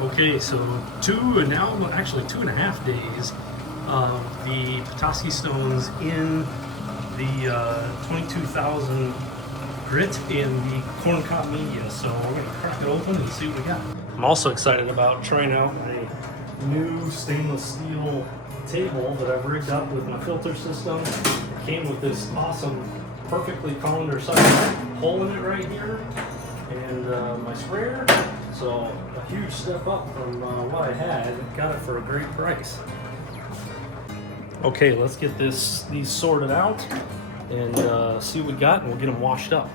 Okay, so now actually 2.5 days of the Petoskey stones in the 22,000 grit in the corncob media. So we're gonna crack it open and see what we got. I'm also excited about trying out my new stainless steel table that I've rigged up with my filter system. It came with this awesome, perfectly colander sized hole in it right here, and my sprayer. So a huge step up from what I had. Got it for a great price. Okay, let's get these sorted out and see what we got, and we'll get them washed up.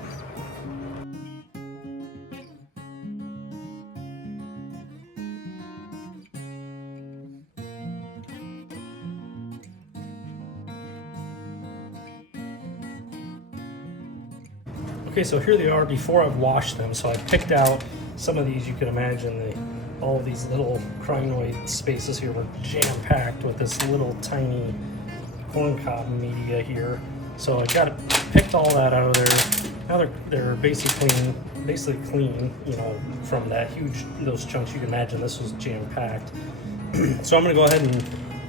Okay, so here they are before I've washed them. So I picked out some of these. You can imagine all of these little crinoid spaces here were jam-packed with this little tiny corncob media here. So I got it, picked all that out of there. Now they're basically clean, you know, from that those chunks. You can imagine this was jam-packed. So I'm gonna go ahead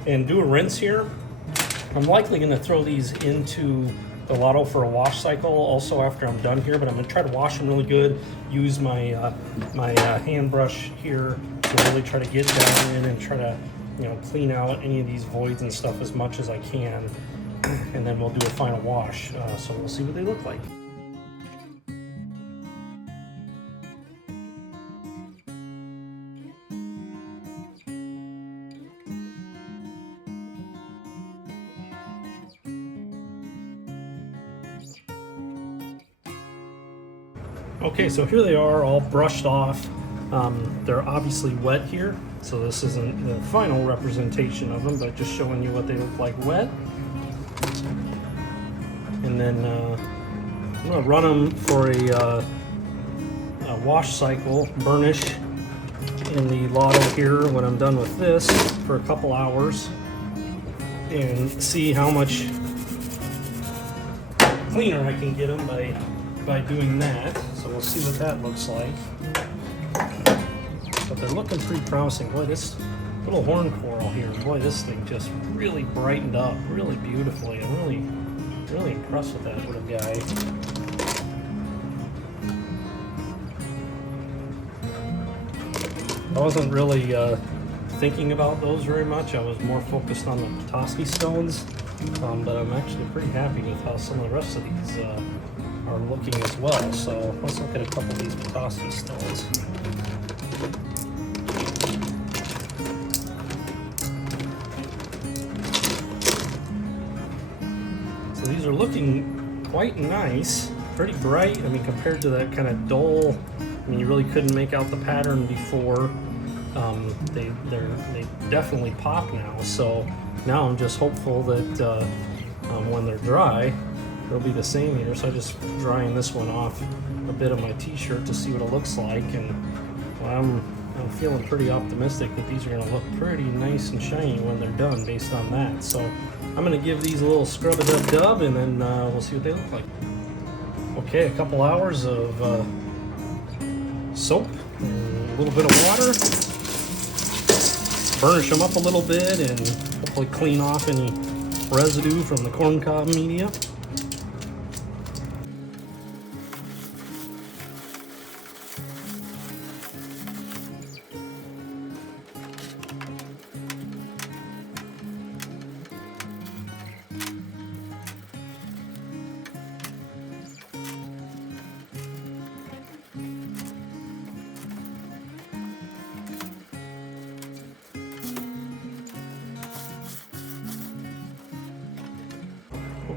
and do a rinse here. I'm likely gonna throw these into the lotto for a wash cycle also after I'm done here, but I'm gonna try to wash them really good. Use my hand brush here to really try to get down in and try to, you know, clean out any of these voids and stuff as much as I can, and then we'll do a final wash. So we'll see what they look like. Okay, so here they are all brushed off. They're obviously wet here, so this isn't the final representation of them, but just showing you what they look like wet. And then I'm gonna run them for a wash cycle, burnish in the lotto here when I'm done with this for a couple hours, and see how much cleaner I can get them by doing that. So we'll see what that looks like. But they're looking pretty promising. Boy, this little horn coral here, boy, this thing just really brightened up really beautifully. I'm really impressed with that little guy. I wasn't really thinking about those very much. I was more focused on the Petoskey stones, but I'm actually pretty happy with how some of the rest of these are looking as well. So let's look at a couple of these Petoskey stones. So these are looking quite nice, pretty bright. I mean, compared to that kind of dull, I mean, you really couldn't make out the pattern before. They definitely pop now. So now I'm just hopeful that when they're dry, it'll be the same here. So I'm just drying this one off a bit of my t-shirt to see what it looks like, and well, I'm feeling pretty optimistic that these are going to look pretty nice and shiny when they're done based on that. So I'm going to give these a little scrub-a-dub-dub, and then we'll see what they look like. Okay, a couple hours of soap and a little bit of water. Burnish them up a little bit and hopefully clean off any residue from the corncob media.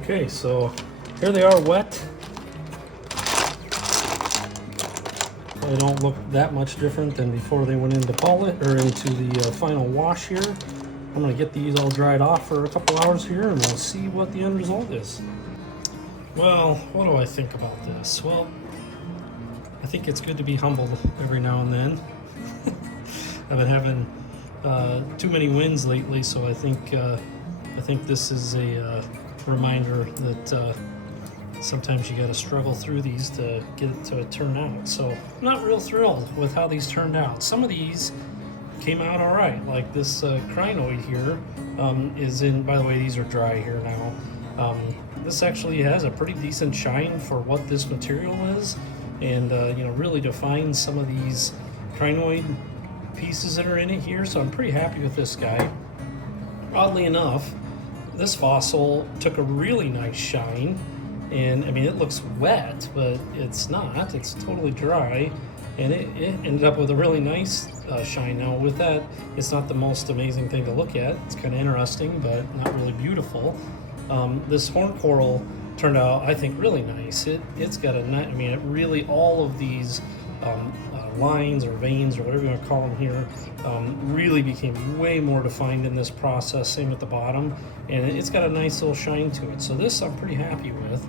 Okay, so here they are wet. They don't look that much different than before they went into polish or into the final wash here. I'm gonna get these all dried off for a couple hours here, and we'll see what the end result is. Well, what do I think about this? Well, I think it's good to be humbled every now and then. I've been having too many wins lately, so I think this is a reminder that sometimes you got to struggle through these to get it to turn out. So I'm not real thrilled with how these turned out. Some of these came out all right. Like this crinoid here is in, by the way, these are dry here now. This actually has a pretty decent shine for what this material is, and really defines some of these crinoid pieces that are in it here. So I'm pretty happy with this guy. Oddly enough, this fossil took a really nice shine, and I mean, it looks wet, but it's not. It's totally dry, and it ended up with a really nice shine. Now with that, it's not the most amazing thing to look at. It's kind of interesting, but not really beautiful. This horn coral turned out, I think, really nice. It's got a nice, I mean, it really, all of these lines or veins or whatever you want to call them here really became way more defined in this process. Same at the bottom, and it's got a nice little shine to it. So this I'm pretty happy with.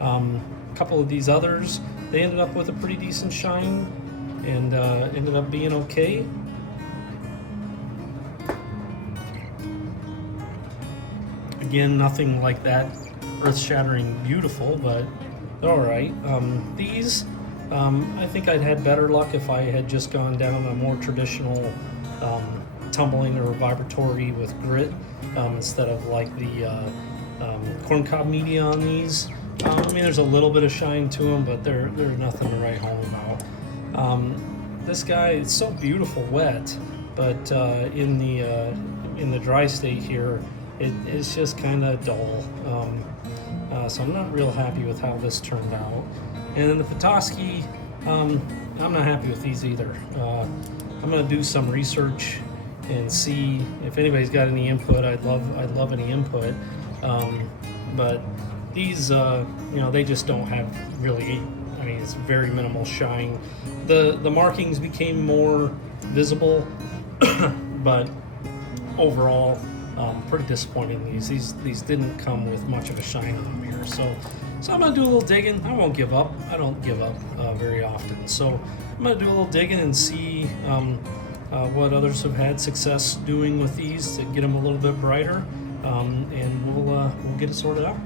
A couple of these others, they ended up with a pretty decent shine and ended up being okay. Again, nothing like that earth-shattering beautiful, but they're all right. These, I think I'd had better luck if I had just gone down a more traditional tumbling or vibratory with grit instead of like the corncob media on these. I mean, there's a little bit of shine to them, but they're nothing to write home about. This guy, it's so beautiful wet, but in the dry state here, it's just kind of dull. So I'm not real happy with how this turned out. And then the Petoskey, I'm not happy with these either. I'm gonna do some research and see if anybody's got any input. I'd love any input. But these, they just don't have really, I mean, it's very minimal shine. The markings became more visible, but overall, pretty disappointing. These didn't come with much of a shine on them here. So I'm gonna do a little digging. I won't give up. I don't give up very often. So I'm gonna do a little digging and see what others have had success doing with these to get them a little bit brighter, and we'll get it sorted out.